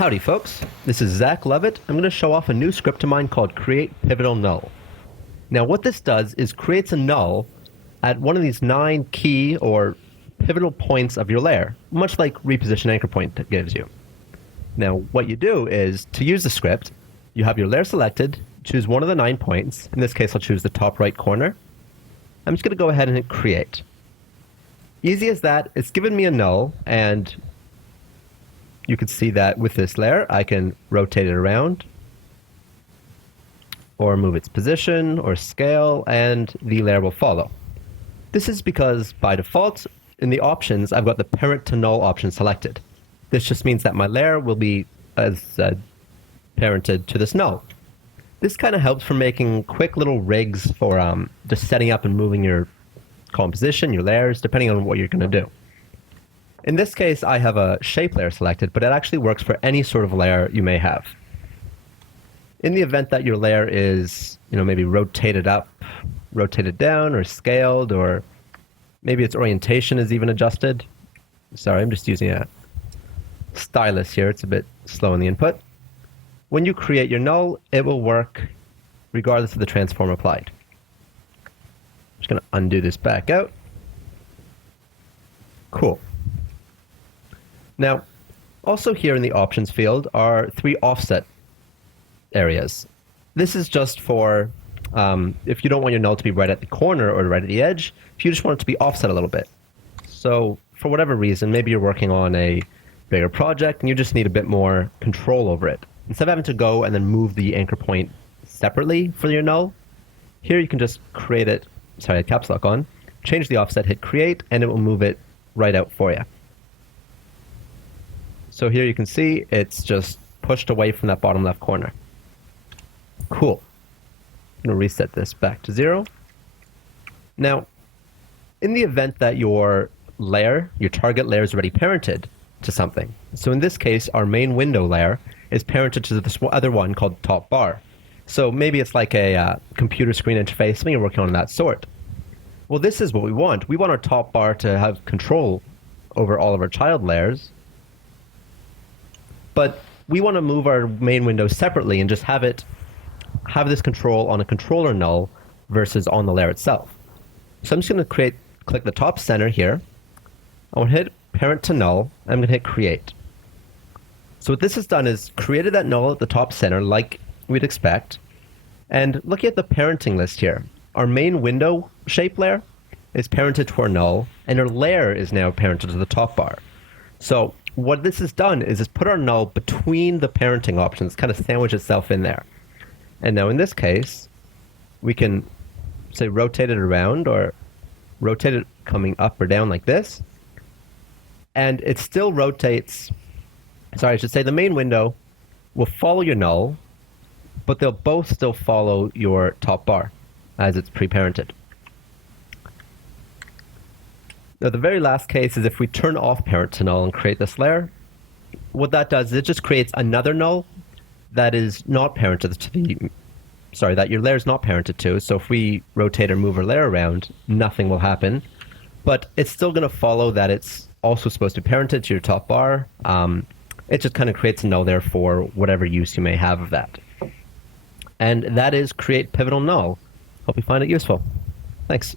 Howdy folks, this is Zach Levitt. I'm going to show off a new script of mine called Create Pivotal Null. Now what this does is creates a null at one of these 9 key or pivotal points of your layer, much like reposition anchor point gives you. Now what you do is, to use the script, you have your layer selected, choose one of the 9 points. In this case I'll choose the top right corner. I'm just going to go ahead and hit create. Easy as that. It's given me a null, and you can see that with this layer I can rotate it around or move its position or scale, and the layer will follow. This is because by default in the options I've got the parent to null option selected. This just means that my layer will be as parented to this null. This kind of helps for making quick little rigs for just setting up and moving your composition, your layers, depending on what you're going to do. In this case, I have a shape layer selected, but it actually works for any sort of layer you may have. In the event that your layer is, maybe rotated up, rotated down, or scaled, or maybe its orientation is even adjusted. Sorry, I'm just using a stylus here. It's a bit slow in the input. When you create your null, it will work regardless of the transform applied. I'm just going to undo this back out. Cool. Now, also here in the options field are 3 offset areas. This is just for if you don't want your null to be right at the corner or right at the edge, if you just want it to be offset a little bit. So for whatever reason, maybe you're working on a bigger project and you just need a bit more control over it. Instead of having to go and then move the anchor point separately for your null, here you can just create it, caps lock on, change the offset, hit create, and it will move it right out for you. So here you can see it's just pushed away from that bottom left corner. Cool. I'm going to reset this back to 0. Now, in the event that your layer, your target layer, is already parented to something. So in this case, our main window layer is parented to this other one called top bar. So maybe it's like a computer screen interface, something you're working on that sort. Well, this is what we want. We want our top bar to have control over all of our child layers. But we want to move our main window separately and just have have this control on a controller null versus on the layer itself. So I'm just going to click the top center here. I want to hit parent to null. I'm going to hit create. So what this has done is created that null at the top center like we'd expect. And looking at the parenting list here, our main window shape layer is parented to our null, and our layer is now parented to the top bar. So what this has done is it's put our null between the parenting options, kind of sandwich itself in there. And now in this case, we can say rotate it around or rotate it coming up or down like this. And it still rotates, I should say the main window will follow your null, but they'll both still follow your top bar as it's pre-parented. Now the very last case is if we turn off parent to null and create this layer, what that does is it just creates another null that is not parented to that your layer is not parented to. So if we rotate or move our layer around, nothing will happen. But it's still going to follow that it's also supposed to be parented to your top bar. It just kind of creates a null there for whatever use you may have of that. And that is create pivotal null. Hope you find it useful. Thanks.